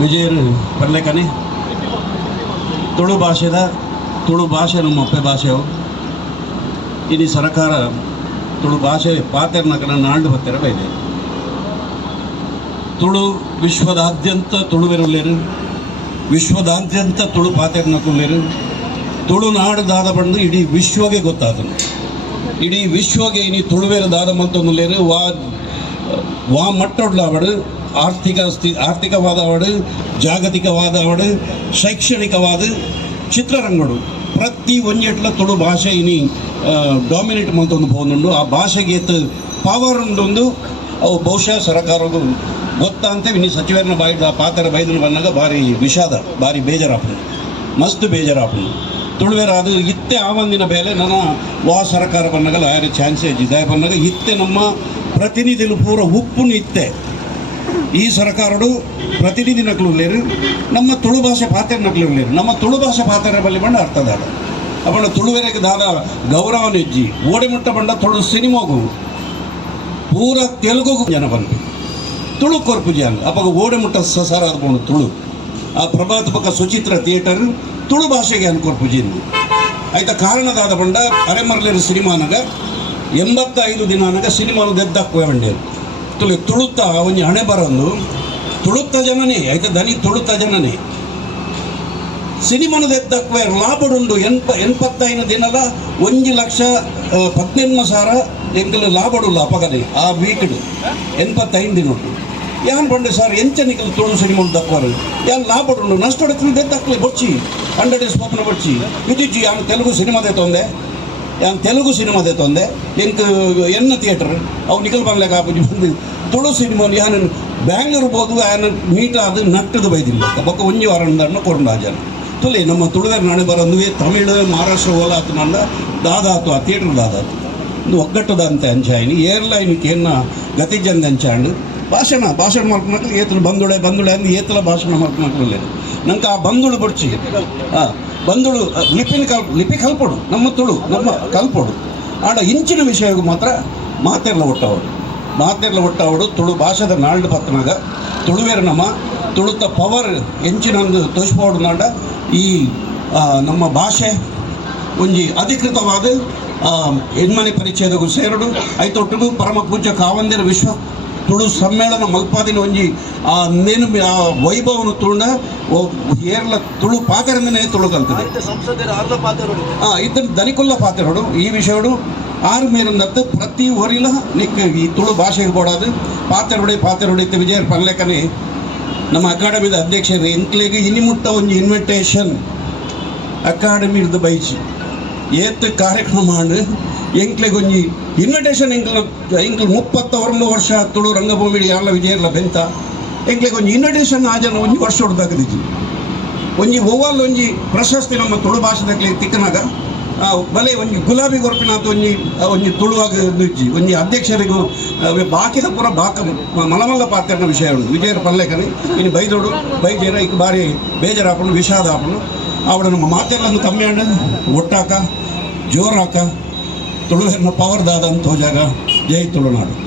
ವಿಜಯರು ಬರ್ಲೇಕನೆ ತುಳು ಭಾಷೆ ನಮ್ಮ ಅಪ್ಪೆ ಭಾಷೆವು ಇಡೀ ಸರ್ಕಾರ ತುಳು ಭಾಷೆ ಪಾತೆರ್ನಕನ ನಾಡು ಹತ್ತಿರ ಬೈದೆ ತುಳು ವಿಶ್ವದಾದ್ಯಂತ ತುಳುವೆರುಲ್ಲೇರು ವಿಶ್ವದಾದ್ಯಂತ ತುಳು ಪಾತೆರ್ನಕುಲ್ಲೇರು ತುಳುನಾಡು ದಾದ ಬಂದು ಇಡೀ ವಿಶ್ವಗೆ ಗೊತ್ತಾದನು ಇಡೀ ವಿಶ್ವಗೆ ಇನಿ ತುಳುವೇರು ದಾದ ಮಲ್ತೊಂದುಲ್ಲೇರು ವಾ ಮಟ್ಟೊಡ್ಲ ಅವಡು ಆರ್ಥಿಕವಾದ ಅವಡು ಜಾಗತಿಕವಾದ ಅವಡು ಶೈಕ್ಷಣಿಕವಾದ ಚಿತ್ರರಂಗಡು ಪ್ರತಿ ಒಂಜೆಟ್ಲ ತುಳು ಭಾಷೆ ಇನಿ ಡಾಮಿನೇಟ್ ಮಲ್ತೊಂದು ಹೋಗುಂಡು ಆ ಭಾಷೆಗೆ ಪವರ್ ಉಂಡೊಂದು ಅವು ಬಹುಶಃ ಸರ್ಕಾರಗೂ ಗೊತ್ತಂತೆ ಇನ್ನು ಸಚಿವರನ್ನ ಬಾಯಿದ ಪಾತ್ರ ಬೈದನು ಬಂದಾಗ ಭಾರಿ ವಿಷಾದ ಭಾರಿ ಬೇಜಾರಾಪನು ಮಸ್ತ್ ಬೇಜಾರಾಪನು ತುಳುವೆರಾದು ಇತ್ತೆ ಆವಂದಿನ ಬೇಲೆ ನನ್ನ ವಾ ಸರ್ಕಾರ ಬಂದಾಗ ಯಾರು ಚಾನ್ಸೇಜ್ ಇದೆ ಬಂದಾಗ ಇತ್ತೆ ನಮ್ಮ ಪ್ರತಿನಿಧಿಗಳು ಪೂರ ಉಪ್ಪುನು ಇತ್ತೆ ಈ ಸರ್ಕಾರಡು ಪ್ರತಿನಿಧಿ ನಕಲು ನಮ್ಮ ತುಳು ಭಾಷೆ ಪಾತ್ರ ನಕಲು ನಮ್ಮ ತುಳು ಭಾಷೆ ಪಾತ್ರ ಬಲ್ಲಿ ಬಂಡ ಅರ್ಥದಾಡ ಅವಳ ತುಳುವೆರೆಗೆ ದಾದ ಗೌರವ ನೆಜ್ಜಿ ಓಡಿಮುಟ್ಟ ಬಂಡ ತುಳು ಸಿನಿಮಾಗು ಪೂರ ತೆಲುಗುಗೂ ಜನ ಬಂದು ತುಳು ಕೊರ್ಪು ಜನ ಅವಾಗ ಓಡಿಮುಟ್ಟ ಸಸಾರ ಅದ್ಕೊಂಡು ತುಳು ಆ ಪ್ರಭಾತ ಪಕ್ಕ ಸುಚಿತ್ರ ಥಿಯೇಟರ್ ತುಳು ಭಾಷೆಗೆ ಅನ್ಕೊರ್ಪು ಜಿಂದು ಆಯ್ತಾ ಕಾರಣದಾದ ಬಂಡ ಅರೆಮರ್ಲೇರು ಸಿನಿಮಾನಾಗ 85 ದಿನಾನಾಗ ಸಿನಿಮಾನು ದೆದ್ದಾಕುವೆ ಬಂಡೇರು ತುಳುತ್ತ ಒಂಜಿ ಹಣೆ ಬರೋದು ತುಳುತ್ತ ಜನನೇ ಆಯ್ತಾ ದನಿ ತುಳುತ್ತ ಜನನೇ ಸಿನಿಮಾನದ ಎದ್ದಕ್ವೆ ಲಾಭಡುಂಡು 85 ದಿನದ 1,18,000 ಎಂಕಲು ಲಾಭಡುಲ್ಲ ಅಪಗನೆ ಆ ವೀಕ್ಡು 85 ದಿನ ಉಂಟು ಯಾನ್ ಬಂಡೆ ಸರ್ ಎಂಚನಿಕಲು ತುಳು ಸಿನಿಮಾನು ದಕ್ಕವರು ಯಾನ್ ಲಾಭಡುಂಡು ನಷ್ಟೊಡಕ್ಕೆ ದೆದ್ದಕ್ಲೆ ಬೊಚ್ಚಿ 100 days ಪಾಪನ ಬೊಚ್ಚಿ ಇದಿಜ್ಜಿ ಯಾನ್ ತೆಲುಗು ಸಿನಿಮಾದೇ ತೊಂದೆ ಯಾನ್ ತೆಲುಗು ಸಿನಿಮಾದೇ ತೊಂದೆ ಎಂಕ್ ಎನ್ನ ಥಿಯೇಟರ್ ಅವು ನಿಕಲ್ ಬಂದ್ಲೆ ಕಾಪುಜಿ ಬಂದು ತುಳು ಸಿನಿಮಾನು ಯಾನ್ ಬ್ಯಾಂಗ್ಳೂರು ಬೋದು ಯಾನ್ ಮೀಟ ಅದು ನಟ್ಟದು ಬೈದಿಲ್ಲ ಬೊಕ್ಕ ಒಂಜಿ ವಾರ ಕೊಂಡು ಆ ಜನ ತುಲೆ ನಮ್ಮ ತುಳುವೆರ್ ನಾಳೆ ಬರೋದು ತಮಿಳು ಮಹಾರಾಷ್ಟ್ರ ಓಲಾತು ನಂಡ ದಾದಾತು ಆ ಥಿಯೇಟರ್ ದಾದಾತು ಇದು ಒಗ್ಗಟ್ಟದ ಅಂತ ಅಂಚಾಯಿನಿ ಏರ್ಲೈನ್ಗೆ ಏನ ಗತಿಜಂದ ಅಂಚಾಂಡು ಭಾಷಣ ಮಾಡ್ಕೊಳಕ್ಕೆ ಏತಲು ಬಂದುಳೆ ಅಂದು ಏತಲ ಭಾಷಣ ಮಾಡ್ಕೊಳಕ್ಕೆ ನಂಗೆ ಆ ಬಂದುಳು ಬಡ್ಚಿ ಬಂದುಳು ಲಿಪಿ ಕಲ್ಪಡು ನಮ್ಮ ತುಳು ನಮ್ಮ ಕಲ್ಪಡು ಆಡ ಇಂಚಿನ ವಿಷಯಗೂ ಮಾತ್ರ ಮಾತೆರ್ಲ ಒಟ್ಟವಡು ತುಳು ಭಾಷೆದ ನಾಲ್ಡು ಪತ್ತನಾಗ ತುಳುವೇರು ತುಳುತ ಪವರ್ ಎಂಚಿನೊಂದು ತೋರಿಸ್ಬೋದು ನಾಡ ಈ ನಮ್ಮ ಭಾಷೆ ಒಂಜಿ ಅಧಿಕೃತವಾದ ಹೆಣ್ಮನೆ ಪರಿಚಯದಗೂ ಸೇರಡು ಐತೊಟ್ಟಿಗೂ ಪರಮ ಪೂಜ್ಯ ಕಾವಂದಿರ ವಿಶ್ವ ತುಳು ಸಮ್ಮೇಳನ ಮಲ್ಪಾದಿನ ಒಂಜಿ ನೇನು ವೈಭವನು ತುಳುಂಡ ಏರ್ಲ ತುಳು ಪಾತೆರನೇ ತುಳು ಕಲ್ತದೆ ಇದನ್ನು ದನಿಕೊಲ್ಲ ಪಾತೆರೋಡು ಈ ವಿಷಯಡು ಆರು ಮೇರಂದತ್ತು ಪ್ರತಿ ಊರಿಲ ನಿಕ್ಕ ಈ ತುಳು ಭಾಷೆಗೆ ಬೋಡಾದು ಪಾತೆರೊಡೆ ವಿಜಯರ ಪರ್ಲೇಕನೆ ನಮ್ಮ ಅಕಾಡೆಮಿದ ಅಧ್ಯಕ್ಷರು ಎಂಕ್ಲೆಗೆ ಇನಿಮುಟ್ಟ ಒಂದು ಇನ್ವಿಟೇಷನ್ ಅಕಾಡೆಮಿ ಇರ್ದು ಬಯಸಿ ಏತ್ ಕಾರ್ಯಕ್ರಮ ಮಾಡಿ ಎಂಕ್ಲೆಗೆ ಒಂಜಿ ಇನ್ವಿಟೇಷನ್ ಎಂಕ್ಲು 30 ವರ್ಷ ತುಳು ರಂಗಭೂಮಿ ಯಾರ್ಲ ವಿಜಯರ್ಲ ಬೆಂತ ಎಂಕ್ಲೆಗೆ ಒಂಜಿ ಇನ್ವಿಟೇಷನ್ ಆ ಜನ ಒಂಜಿ ವರ್ಷ ಹೊಡೆದಾಗದಿಜ್ಜಿ ಒಂಜಿ ಓವಲ್ ಒಂಜಿ ಪ್ರಶಸ್ತಿ ನಮ್ಮ ತುಳು ಭಾಷೆದಾಗಲಿ ತಿಕ್ಕನಾಗ ಬಲೆ ಒಂಜಿ ಗುಲಾಬಿ ಗೊರಪಿನಾಥ ಒಂಜಿ ತುಳುವಾಗ ಇಜ್ಜಿ ಒಂಜಿ ಅಧ್ಯಕ್ಷರಿಗೂ ಬಾಕಿದ ಪೂರ ಮಲಮಲ್ಲ ಪಾತ್ರನ ವಿಷಯ ಉಂಟು ವಿಜಯರ ಪಲ್ಲೆಕನೆ ಇನ್ನು ಬೈಜೇರ ಈಗ ಬಾರಿ ಬೇಜಾರಾಪನು ವಿಷಾದ ಆಪನು ಅವಡ ನಮ್ಮ ಮಾತೆಲ್ಲನ್ನು ಕಮ್ಮಿ ಅಂಡ ಒಟ್ಟಾಕ ಜೋರಾಕ ತುಳುವೆರ್ನ ಪವರ್ ದಾದ ಅಂತ ಹೋದಾಗ ಜೈ ತುಳುನಾಡು.